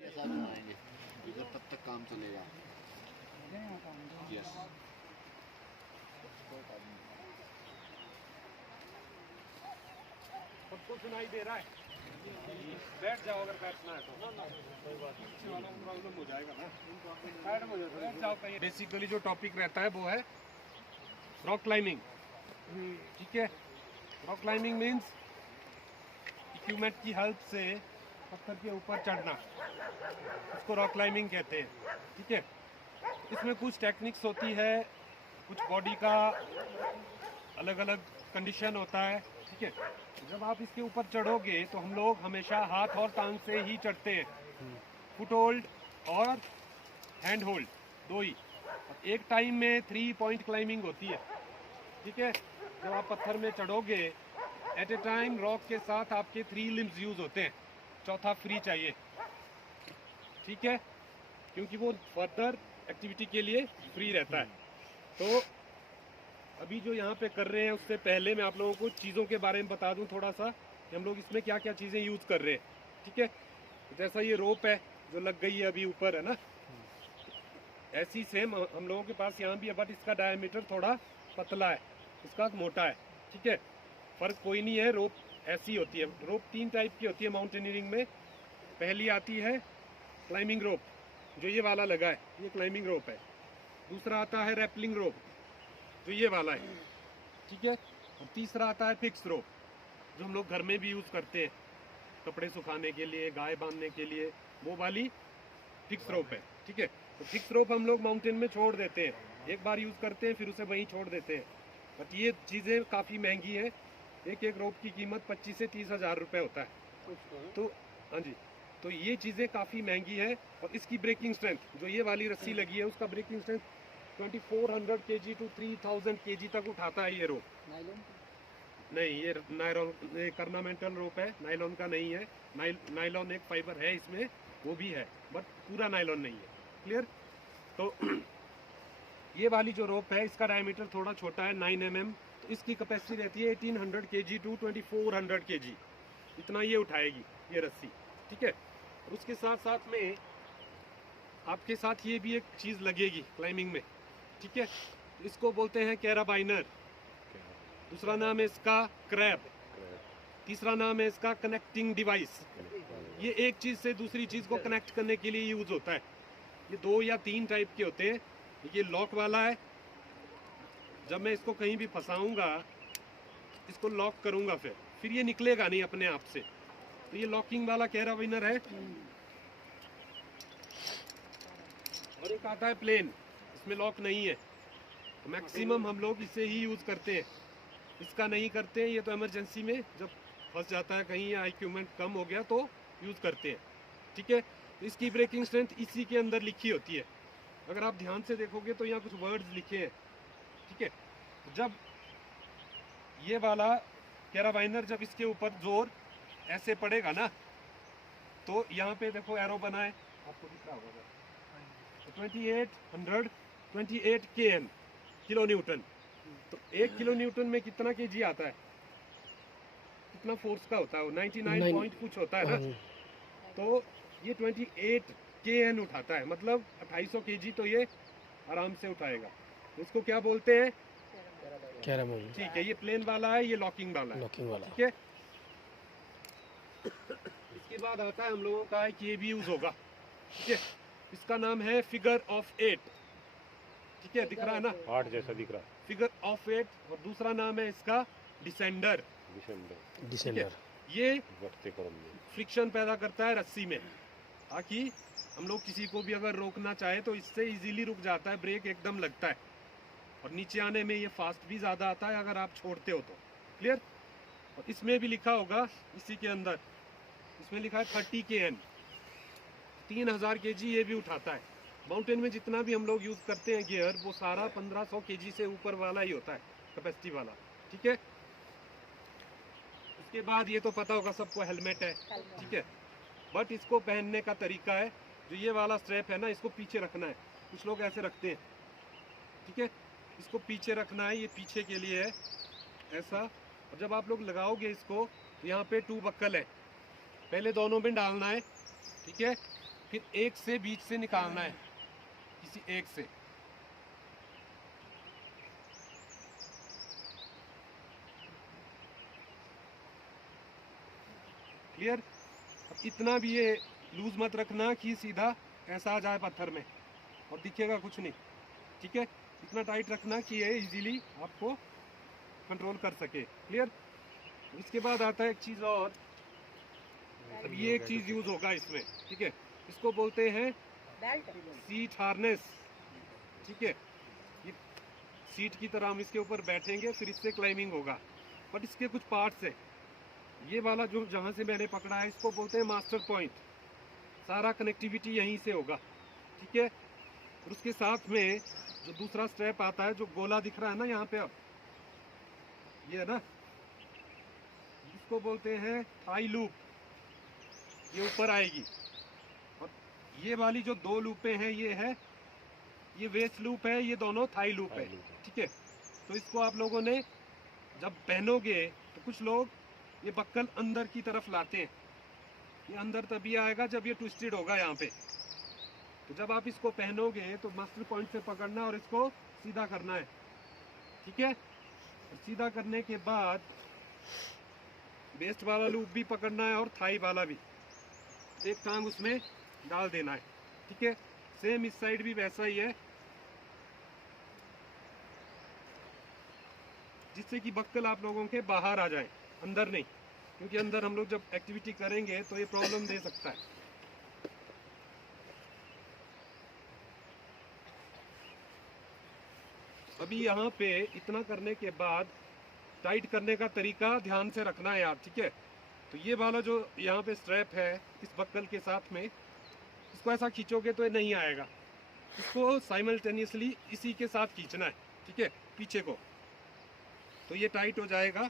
ऐसा बनाएंगे इधर तब तक काम चलेगा। यस सबको सुनाई दे रहा है? बैठ जाओ अगर बैठना है तो। कोई बात नहीं, प्रॉब्लम हो जाएगा ना। साइड में बैठ जाओ कहीं। बेसिकली जो टॉपिक रहता है वो है रॉक क्लाइंबिंग। ठीक है, रॉक क्लाइंबिंग मीन्स इक्विपमेंट की हेल्प से पत्थर के ऊपर चढ़ना, उसको रॉक क्लाइंबिंग कहते हैं। ठीक है, इसमें कुछ टेक्निक्स होती है, कुछ बॉडी का अलग अलग कंडीशन होता है। ठीक है, जब आप इसके ऊपर चढ़ोगे तो हम लोग हमेशा हाथ और टांग से ही चढ़ते हैं, फुट होल्ड और हैंड होल्ड दो ही। एक टाइम में 3 पॉइंट क्लाइंबिंग होती है। ठीक है, जब आप पत्थर में चढ़ोगे एट ए टाइम रॉक के साथ आपके 3 लिम्स यूज होते हैं, चौथा फ्री चाहिए। ठीक है, क्योंकि वो फर्दर एक्टिविटी के लिए फ्री रहता है। तो अभी जो यहाँ पे कर रहे हैं उससे पहले मैं आप लोगों को चीज़ों के बारे में बता दूं थोड़ा सा कि हम लोग इसमें क्या क्या चीज़ें यूज़ कर रहे हैं। ठीक है, जैसा ये रोप है जो लग गई है अभी ऊपर है ना, ऐसी सेम हम लोगों के पास यहाँ भी है, बट इसका डायमीटर थोड़ा पतला है, इसका मोटा है। ठीक है, फर्क कोई नहीं है। रोप ऐसी होती है। रोप 3 टाइप की होती है माउंटेनियरिंग में। पहली आती है क्लाइंबिंग रोप, जो ये वाला लगा है, ये क्लाइंबिंग रोप है। दूसरा आता है रैपलिंग रोप, जो ये वाला है। ठीक है, और तीसरा आता है फिक्स रोप, जो हम लोग घर में भी यूज़ करते हैं, कपड़े सुखाने के लिए, गाय बांधने के लिए, वो वाली फिक्स रोप है। ठीक है, तो फिक्स रोप हम लोग माउंटेन में छोड़ देते हैं, एक बार यूज़ करते हैं फिर उसे वहीं छोड़ देते हैं। बट ये चीज़ें काफ़ी महंगी है, एक एक रोप की कीमत 25 से 30 हज़ार रुपये होता है। तो हाँ जी, तो ये चीज़ें काफ़ी महंगी है। और इसकी ब्रेकिंग स्ट्रेंथ, जो ये वाली रस्सी लगी है, उसका breaking strength 2400 kg to 3000 kg तक उठाता है ये रोप। नहीं, ये नायलॉन, कर्नामेंटल रोप है, नायलॉन का नहीं है। नायलॉन एक फाइबर है इसमें, वो भी है, बट पूरा नायलॉन नहीं है। क्लियर? तो ये वाली जो रोप है इसका डायमीटर थोड़ा छोटा है, 9 mm। तो इसकी कैपेसिटी रहती है 1800 kg टू 2400 kg, इतना ये उठाएगी ये रस्सी। ठीक है, और उसके साथ साथ में आपके साथ ये भी एक चीज़ लगेगी क्लाइंबिंग में। ठीक है, इसको बोलते हैं कैराबाइनर, दूसरा नाम है इसका क्रैब, तीसरा नाम है इसका कनेक्टिंग डिवाइस। ये एक चीज़ से दूसरी चीज़ को कनेक्ट करने के लिए यूज होता है। ये 2 या 3 टाइप के होते हैं। ये लॉक वाला है, जब मैं इसको कहीं भी फंसाऊंगा, इसको लॉक करूंगा, फिर ये निकलेगा नहीं अपने आप से, तो ये लॉकिंग वाला कैराबाइनर है। और एक आता है प्लेन, इसमें लॉक नहीं है, तो मैक्सिमम हम लोग इसे ही यूज करते हैं, इसका नहीं करते हैं। ये तो इमरजेंसी में जब फंस जाता है कहीं या इक्विपमेंट कम हो गया तो यूज करते हैं। ठीक है, तो इसकी ब्रेकिंग स्ट्रेंथ इसी के अंदर लिखी होती है। अगर आप ध्यान से देखोगे तो यहाँ कुछ वर्ड्स लिखे हैं। ठीक है, जब ये वाला कैराबाइनर जब इसके ऊपर जोर ऐसे पड़ेगा ना, तो यहाँ पे देखो एरो बना है, आपको दिख रहा होगा, तो 28 kN, किलो न्यूटन। तो 1 किलो न्यूटन में कितना केजी आता है, कितना फोर्स का होता है वो? 99 पॉइंट कुछ होता है ना। तो ये 28 kN उठाता है, मतलब 2800 kg तो ये आराम से उठाएगा। तो इसको क्या बोलते हैं? कैराबाइनर। ठीक है, ये प्लेन वाला है, ये लॉकिंग वाला है। लॉकिंग वाला। ठीक है, इसके बाद आता है हम लोगों का है कि ये भी यूज होगा। ठीक है, इसका नाम है फिगर ऑफ 8। ठीक है, दिख रहा है ना, 8 जैसा दिख रहा है। Figure of 8। और दूसरा नाम है इसका डिसेंडर। डिसेंडर। ये बढ़ते क्रम में फ्रिक्शन पैदा करता है रस्सी में, ताकि हम लोग किसी को भी अगर रोकना चाहे तो इससे इजीली रुक जाता है, ब्रेक एकदम लगता है, और नीचे आने में ये फास्ट भी ज़्यादा आता है अगर आप छोड़ते हो तो। क्लियर? और इसमें भी लिखा होगा, इसी के अंदर इसमें लिखा है 30 kN, 3000 kg ये भी उठाता है। माउंटेन में जितना भी हम लोग यूज़ करते हैं गियर, वो सारा 1500 kg से ऊपर वाला ही होता है, कैपेसिटी वाला। ठीक है, उसके बाद ये तो पता होगा सबको, हेलमेट है। ठीक है, बट इसको पहनने का तरीका है, जो ये वाला स्ट्रैप है ना, इसको पीछे रखना है। कुछ लोग ऐसे रखते हैं। ठीक है, इसको पीछे रखना है, ये पीछे के लिए है ऐसा। और जब आप लोग लगाओगे इसको, यहाँ पे 2 बक्कल है, पहले दोनों में डालना है। ठीक है, फिर एक से बीच से निकालना है, किसी एक से। क्लियर? अब इतना भी ये लूज मत रखना कि सीधा ऐसा आ जाए पत्थर में और दिखेगा कुछ नहीं, ठीक है? इतना टाइट रखना कि ये इजीली आपको कंट्रोल कर सके। क्लियर? इसके बाद आता है एक चीज़ और। अब ये एक चीज़ यूज होगा इसमें, ठीक है? इसको बोलते हैं सीट हार्नेस, ठीक है? ये सीट की तरह हम इसके ऊपर बैठेंगे, फिर इससे क्लाइंबिंग होगा। बट इसके कुछ पार्ट्स है। ये वाला जो जहाँ से मैंने पकड़ा है, इसको बोलते हैं मास्टर पॉइंट। सारा कनेक्टिविटी यहीं से होगा, ठीक है? और उसके साथ में जो दूसरा स्टेप आता है, जो गोला दिख रहा है ना यहाँ पे, अब ये है ना, इसको बोलते हैं थाई लूप। ये ऊपर आएगी। और ये वाली जो दो लूपें हैं, ये वेस्ट लूप है, ये दोनों थाई लूप है, ठीक है? तो इसको आप लोगों ने जब पहनोगे तो कुछ लोग ये बक्कल अंदर की तरफ लाते हैं। ये अंदर तभी आएगा जब ये ट्विस्टेड होगा यहाँ पे। तो जब आप इसको पहनोगे तो मास्टर पॉइंट से पकड़ना और इसको सीधा करना है, ठीक है? और सीधा करने के बाद वेस्ट वाला लूप भी पकड़ना है और थाई वाला भी। एक टांग उसमें डाल देना है, ठीक है? सेम इस साइड भी वैसा ही है, जिससे कि बक्कल आप लोगों के बाहर आ जाए, अंदर नहीं, क्योंकि अंदर हम लोग जब एक्टिविटी करेंगे तो ये प्रॉब्लम दे सकता है। अभी यहाँ पे इतना करने के बाद टाइट करने का तरीका ध्यान से रखना है आप, ठीक है? तो ये वाला जो यहाँ पे स्ट्रैप है इस बक्कल के साथ में, इसको ऐसा खींचोगे तो ये नहीं आएगा। इसको साइमल्टेनियसली इसी के साथ खींचना है, ठीक है? पीछे को, तो ये टाइट हो जाएगा।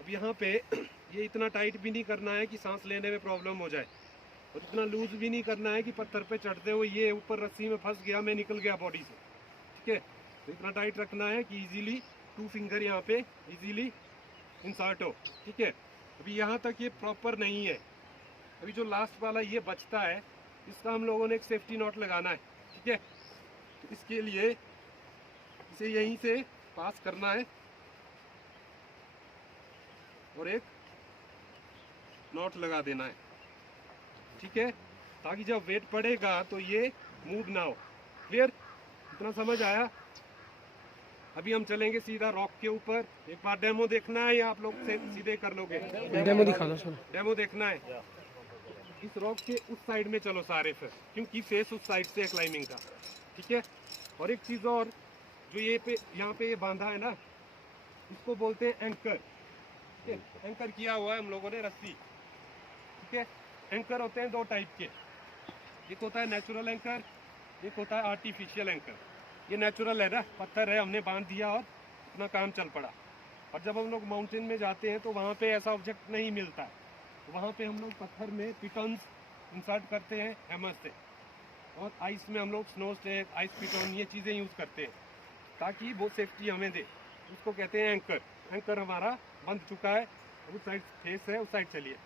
अब यहाँ पे ये इतना टाइट भी नहीं करना है कि सांस लेने में प्रॉब्लम हो जाए, और इतना लूज भी नहीं करना है कि पत्थर पे चढ़ते हुए ये ऊपर रस्सी में फंस गया, मैं निकल गया बॉडी से, ठीक है? तो इतना टाइट रखना है कि इजीली 2 फिंगर यहाँ पे इजीली इंसर्ट हो, ठीक है? अभी यहाँ तक ये प्रॉपर नहीं है। अभी जो लास्ट वाला ये बचता है, इसका हम लोगों ने एक सेफ्टी नॉट लगाना है, ठीक है? तो इसके लिए इसे यहीं से पास करना है और एक नॉट लगा देना है, ठीक है? ताकि जब वेट पड़ेगा तो ये मूव ना हो। क्लियर? इतना समझ आया? अभी हम चलेंगे सीधा रॉक के ऊपर। एक बार डेमो देखना है या आप लोग सीधे कर लोगे? डेमो दिखा दो सर। डेमो देखना है। इस रॉक के उस साइड में चलो सारे फिर, क्योंकि फेस उस साइड से है क्लाइंबिंग का, ठीक है? और एक चीज़ और, जो ये पे यहाँ पे ये बांधा है ना, इसको बोलते हैं एंकर, ठीक है? एंकर किया हुआ है हम लोगों ने रस्सी, ठीक है? एंकर होते हैं 2 टाइप के। एक होता है नेचुरल एंकर, एक होता है आर्टिफिशियल एंकर। ये नेचुरल है ना, पत्थर है, हमने बांध दिया और अपना काम चल पड़ा। और जब हम लोग माउंटेन में जाते हैं तो वहाँ पे ऐसा ऑब्जेक्ट नहीं मिलता है, तो वहाँ पे हम लोग पत्थर में पिटॉन्स इंसर्ट करते हैं हैमर से, और आइस में हम लोग स्नो स्टेक, आइस पिटॉन, ये चीज़ें यूज़ करते हैं ताकि वो सेफ्टी हमें दे। उसको कहते हैं एंकर। एंकर हमारा बंध चुका है, उस साइड फेस है, उस साइड चलिए।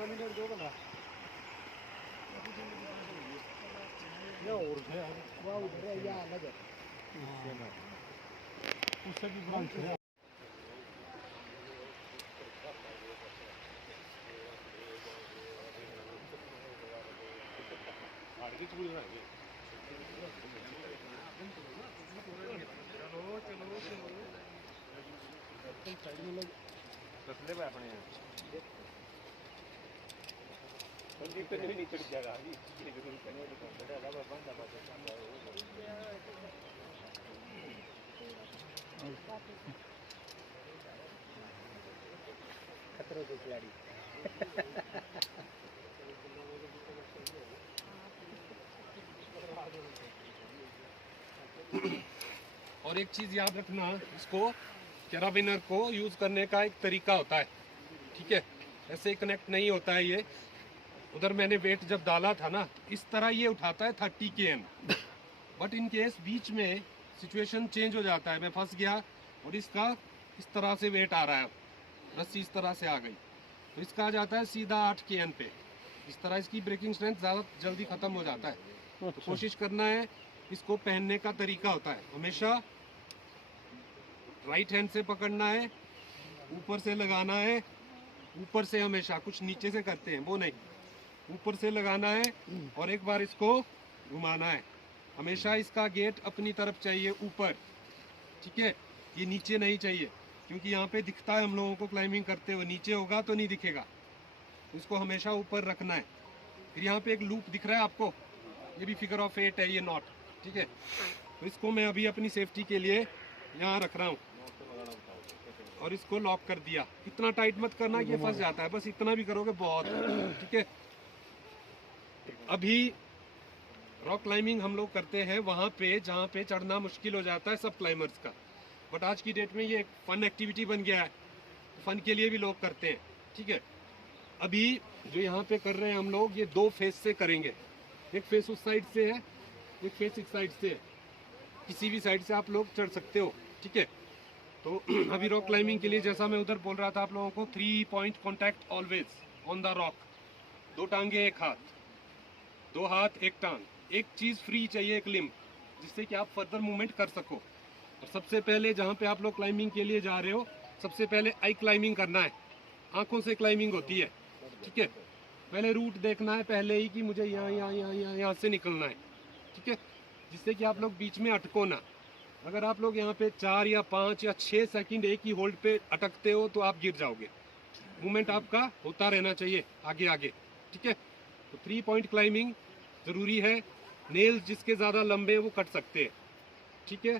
मिनट दो बना और है वाह उधर है या अलग है उससे भी ब्रांच है आगे चूड़ी है कसले पे अपने संगीत तो नहीं चढ़ जाएगा जी खतरों के खिलाड़ी और एक चीज याद रखना, इसको कैराबिनर को यूज करने का एक तरीका होता है, ठीक है, ऐसे कनेक्ट नहीं होता है ये। उधर मैंने वेट जब डाला था ना, इस तरह ये उठाता है 30 kN, बट इन केस बीच में सिचुएशन चेंज हो जाता है, मैं फंस गया और इसका इस तरह से वेट आ रहा है, रस्सी इस तरह से आ गई, तो इसका आ जाता है सीधा 8 kN पे। इस तरह इसकी ब्रेकिंग स्ट्रेंथ ज़्यादा जल्दी ख़त्म हो जाता है। तो कोशिश करना है, इसको पहनने का तरीका होता है हमेशा राइट हैंड से पकड़ना है, ऊपर से लगाना है, ऊपर से हमेशा, कुछ नीचे से करते हैं वो नहीं, ऊपर से लगाना है और एक बार इसको घुमाना है। हमेशा इसका गेट अपनी तरफ चाहिए ऊपर, ठीक है, ये नीचे नहीं चाहिए, क्योंकि यहाँ पे दिखता है हम लोगों को क्लाइंबिंग करते हुए, नीचे होगा तो नहीं दिखेगा, इसको हमेशा ऊपर रखना है। फिर यहाँ पे एक लूप दिख रहा है आपको, ये भी फिगर ऑफ 8 है, ये नॉट, ठीक है, तो इसको मैं अभी अपनी सेफ्टी के लिए यहाँ रख रहा हूँ और इसको लॉक कर दिया। इतना टाइट मत करना कि ये फंस जाता है, बस इतना भी करोगे बहुत, ठीक है। अभी रॉक क्लाइंबिंग हम लोग करते हैं वहाँ पे जहाँ पे चढ़ना मुश्किल हो जाता है सब क्लाइंबर्स का, बट आज की डेट में ये एक फन एक्टिविटी बन गया है, फन के लिए भी लोग करते हैं, ठीक है। अभी जो यहाँ पे कर रहे हैं हम लोग, ये 2 फेस से करेंगे, एक फेस उस साइड से है, एक फेस इस साइड से है, किसी भी साइड से आप लोग चढ़ सकते हो, ठीक है। तो अभी रॉक क्लाइंबिंग के लिए जैसा मैं उधर बोल रहा था आप लोगों को, 3 point contact always on the rock, 2 टांगे 1 हाथ, 2 हाथ 1 टांग, एक चीज़ फ्री चाहिए, एक लिम्ब, जिससे कि आप फर्दर मूवमेंट कर सको। और सबसे पहले जहाँ पे आप लोग क्लाइंबिंग के लिए जा रहे हो, सबसे पहले आई क्लाइंबिंग करना है, आंखों से क्लाइंबिंग होती है, ठीक है। पहले रूट देखना है पहले ही कि मुझे यहाँ से निकलना है, ठीक है, जिससे कि आप लोग बीच में अटको ना। अगर आप लोग यहाँ पे 4 या 5 या 6 सेकंड एक ही होल्ड पे अटकते हो तो आप गिर जाओगे। मूवमेंट आपका होता रहना चाहिए आगे आगे, ठीक है। तो 3 पॉइंट क्लाइंबिंग ज़रूरी है। नेल्स जिसके ज़्यादा लंबे हैं वो कट सकते हैं, ठीक है।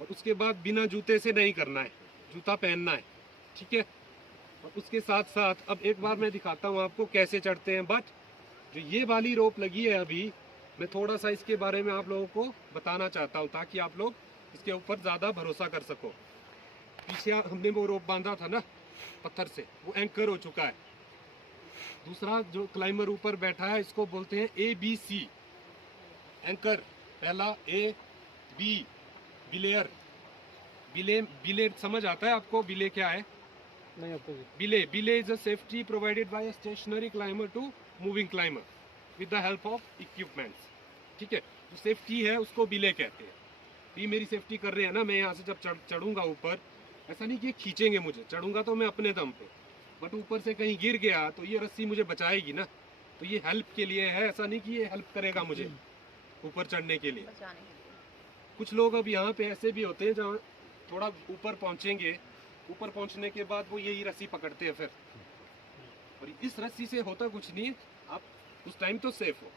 और उसके बाद बिना जूते से नहीं करना है, जूता पहनना है, ठीक है। और उसके साथ साथ अब एक बार मैं दिखाता हूँ आपको कैसे चढ़ते हैं, बट जो ये वाली रोप लगी है अभी, मैं थोड़ा सा इसके बारे में आप लोगों को बताना चाहता हूँ ताकि आप लोग इसके ऊपर ज़्यादा भरोसा कर सको। पीछे हमने वो रोप बांधा था ना पत्थर से, वो एंकर हो चुका है। दूसरा जो क्लाइंबर ऊपर बैठा है, इसको बोलते हैं ABC एंकर। पहला A, B बिलेयर, बिले समझ आता है आपको, बिले क्या है? नहीं होता जी। Belay is a safety provided by a stationary climber to moving climber with the help of equipments, ठीक है। जो सेफ्टी है उसको बिले कहते हैं। ये मेरी सेफ्टी कर रहे हैं ना, मैं यहाँ से जब चढ़ूंगा ऊपर, ऐसा नहीं कि ये खींचेंगे मुझे, चढ़ूंगा तो मैं अपने दम पे, बट ऊपर से कहीं गिर गया तो ये रस्सी मुझे बचाएगी ना, तो ये हेल्प के लिए है, ऐसा नहीं कि ये हेल्प करेगा मुझे ऊपर चढ़ने के लिए। कुछ लोग अब यहाँ पे ऐसे भी होते हैं जहाँ थोड़ा ऊपर पहुँचेंगे, ऊपर पहुँचने के बाद वो यही रस्सी पकड़ते हैं फिर, और इस रस्सी से होता कुछ नहीं, आप उस टाइम तो सेफ हो,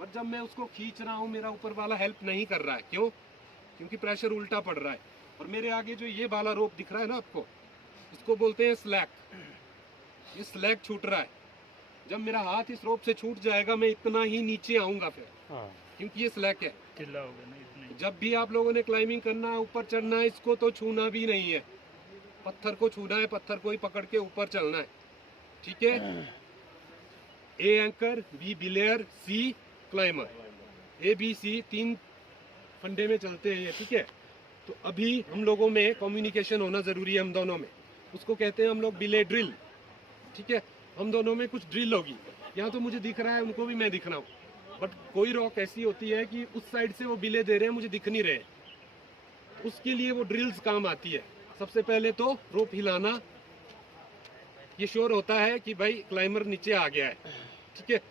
बट जब मैं उसको खींच रहा हूँ मेरा ऊपर वाला हेल्प नहीं कर रहा है। क्यों? क्योंकि प्रेशर उल्टा पड़ रहा है। और मेरे आगे जो ये वाला रोप दिख रहा है ना आपको, इसको बोलते हैं स्लैक। ये स्लैक छूट रहा है, जब मेरा हाथ इस रोप से छूट जाएगा मैं इतना ही नीचे आऊंगा फिर, क्योंकि ये स्लैक है। जब भी आप लोगों ने क्लाइंबिंग करना है, ऊपर चढ़ना है, इसको तो छूना भी नहीं है, पत्थर को छूना है, पत्थर को ही पकड़ के ऊपर चलना है, ठीक है। A anchor, B bilayer, C climber, ABC 3 फंडे में चलते हैं ये, ठीक है। तो अभी हम लोगों में कम्युनिकेशन होना जरूरी है, हम दोनों में, उसको कहते हैं हम लोग बिले ड्रिल, ठीक है। हम दोनों में कुछ ड्रिल होगी। यहाँ तो मुझे दिख रहा है, उनको भी मैं दिख रहा हूँ, बट कोई रॉक ऐसी होती है कि उस साइड से वो बिले दे रहे हैं, मुझे दिख नहीं रहे, उसके लिए वो ड्रिल्स काम आती है। सबसे पहले तो रोप हिलाना, ये श्योर होता है कि भाई क्लाइंबर नीचे आ गया है, ठीक है।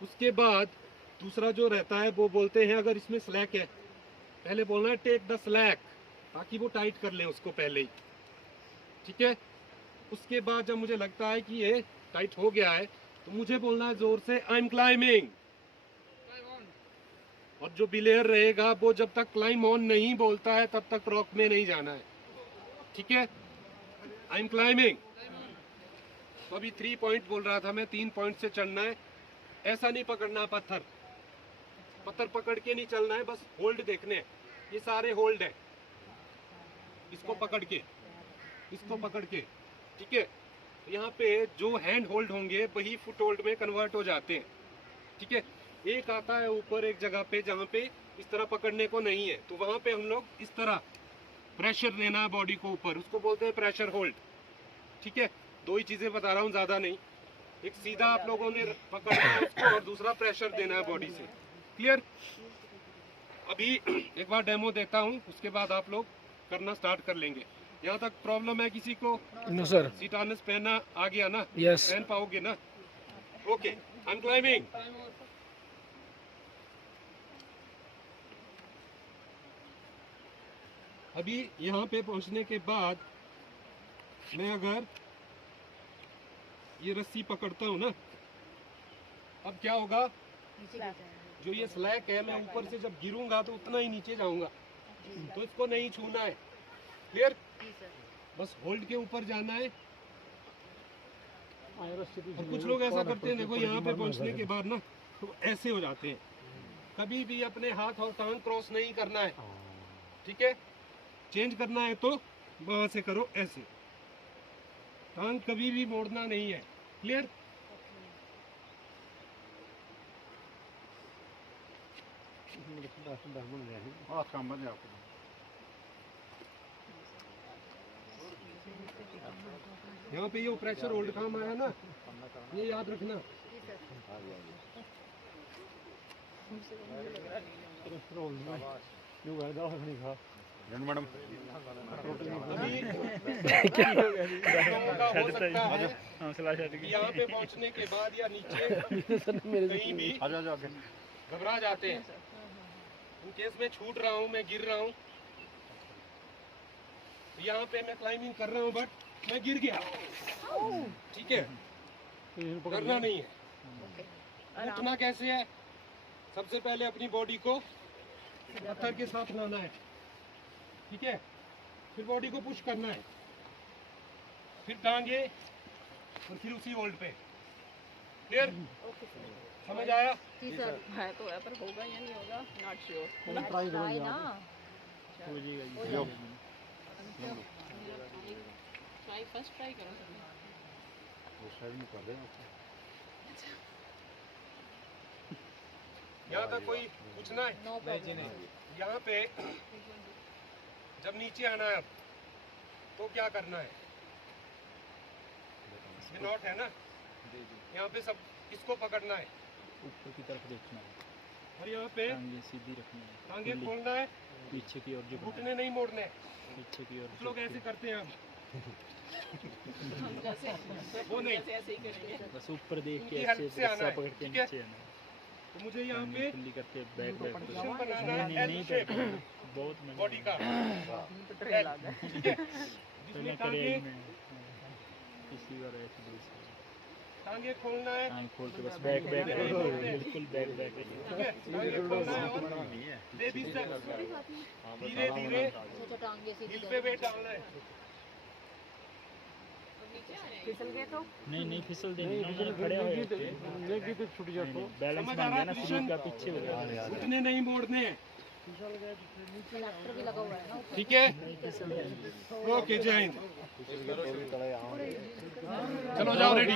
उसके बाद दूसरा जो रहता है वो बोलते हैं अगर इसमें स्लैक है, पहले बोलना है टेक द स्लैक, ताकि वो टाइट कर लें उसको पहले ही, ठीक है। उसके बाद जब मुझे लगता है कि ये टाइट हो गया है तो मुझे बोलना है जोर से आई एम क्लाइंबिंग। और जो बिलेयर रहेगा वो जब तक क्लाइंब ऑन नहीं बोलता है तब तक रॉक में नहीं जाना है, ठीक है। I am climbing. तो अभी 3 पॉइंट बोल रहा था मैं, 3 पॉइंट से चढ़ना है। ऐसा नहीं पकड़ना पत्थर, पत्थर पकड़ के नहीं चलना है, बस होल्ड देखने हैं। ये सारे होल्ड है, इसको पकड़ के, इसको पकड़ के, ठीक है। यहाँ पे जो हैंड होल्ड होंगे वही फुट होल्ड में कन्वर्ट हो जाते हैं, ठीक है। एक आता है ऊपर एक जगह पे जहाँ पे इस तरह पकड़ने को नहीं है, तो वहाँ पे हम लोग इस तरह प्रेशर देना है बॉडी को ऊपर, उसको बोलते हैं प्रेशर होल्ड, ठीक है। 2 ही चीजें बता रहा हूँ, ज्यादा नहीं। एक सीधा आप लोगों ने पकड़ना है उसको, और दूसरा प्रेशर देना है बॉडी से। क्लियर? अभी एक बार डेमो देता हूँ, उसके बाद आप लोग करना स्टार्ट कर लेंगे। यहाँ तक प्रॉब्लम है किसी को? No sir. सीट हार्नेस पहनना आ गया ना? यस। पहन पाओगे ना? Okay, I am climbing. अभी यहाँ पे पहुँचने के बाद मैं अगर ये रस्सी पकड़ता हूँ ना, अब क्या होगा, जो ये स्लैक है मैं ऊपर से जब गिरूंगा तो उतना ही नीचे जाऊंगा, तो इसको नहीं छूना है। क्लियर? बस होल्ड के ऊपर जाना है। और कुछ लोग ऐसा करते हैं, देखो यहाँ पे पहुँचने के बाद ना तो ऐसे हो जाते हैं। कभी भी अपने हाथ और टांग क्रॉस नहीं करना है, ठीक है। चेंज करना है तो वहां से करो ऐसे, टांग कभी भी मोड़ना नहीं है। क्लियर? यहाँ पे ये प्रेशर होल्ड काम आया ना, ये याद रखना। मैडम अभी यहाँ पे पहुँचने के बाद या नीचे कहीं भी घबरा जाते हैं, इन केस में छूट रहा हूँ, मैं गिर रहा हूँ, यहाँ पे मैं क्लाइंबिंग कर रहा हूँ बट मैं गिर गया, ठीक है। करना नहीं है। उठना कैसे है? सबसे पहले अपनी बॉडी को पत्थर के साथ लाना है, ठीक है। फिर बॉडी को पुश करना है, फिर टांगे, और फिर उसी होल्ड पे। क्लियर? समझ आया? जी सर। है तो है, पर होगा या नहीं होगा नॉट श्योर। ट्राई ना। ट्राई फर्स्ट ट्राई करो सर। यहाँ तक कोई पूछना है? No problem. यहाँ पे जब नीचे आना है तो क्या करना है? ये नॉट है ना, यहाँ पे सब इसको पकड़ना है, ऊपर की तरफ देखना है, और यहाँ पे टांगे सीधी रखनी है, टांगे खोलना है, पीछे की ओर जो घुटने नहीं मोड़ने। पीछे की ओर कुछ लोग ऐसे करते हैं, जैसे वो नहीं, ऐसे ही करेंगे। बस ऊपर देख के उनकी ऐसे हेल्प से आना है, पकड़ के ठीक है? नीचे आना है, तो मुझे यहाँ पे खुली करके बैक बैक पोजीशन बनाना है एल नहीं शेप बहुत बॉडी का, ट्रेन लग गया। ठीक है। जिसमें टांगे किसी बार ऐसे दूसरा टांगे खोलना है, टांग खोल के बस बैक बैक बिल्कुल बैक बैक ठीक है। टांगे खोलना है और बेबी स्टेप, धीरे धीरे हिल पे वेट डालना है। फिसल गए तो नहीं फिसल देंगे ना, खड़े हो जाते तो छूट जाता, बैलेंस समझ बन आ रहा गया है? ना, पोजीशन का पीछे हो गया, घुटने नहीं मोड़ने हैं, भी लगा हुआ है ना। ठीक है। ओके, जय हिंद। चलो जाओ, रेडी।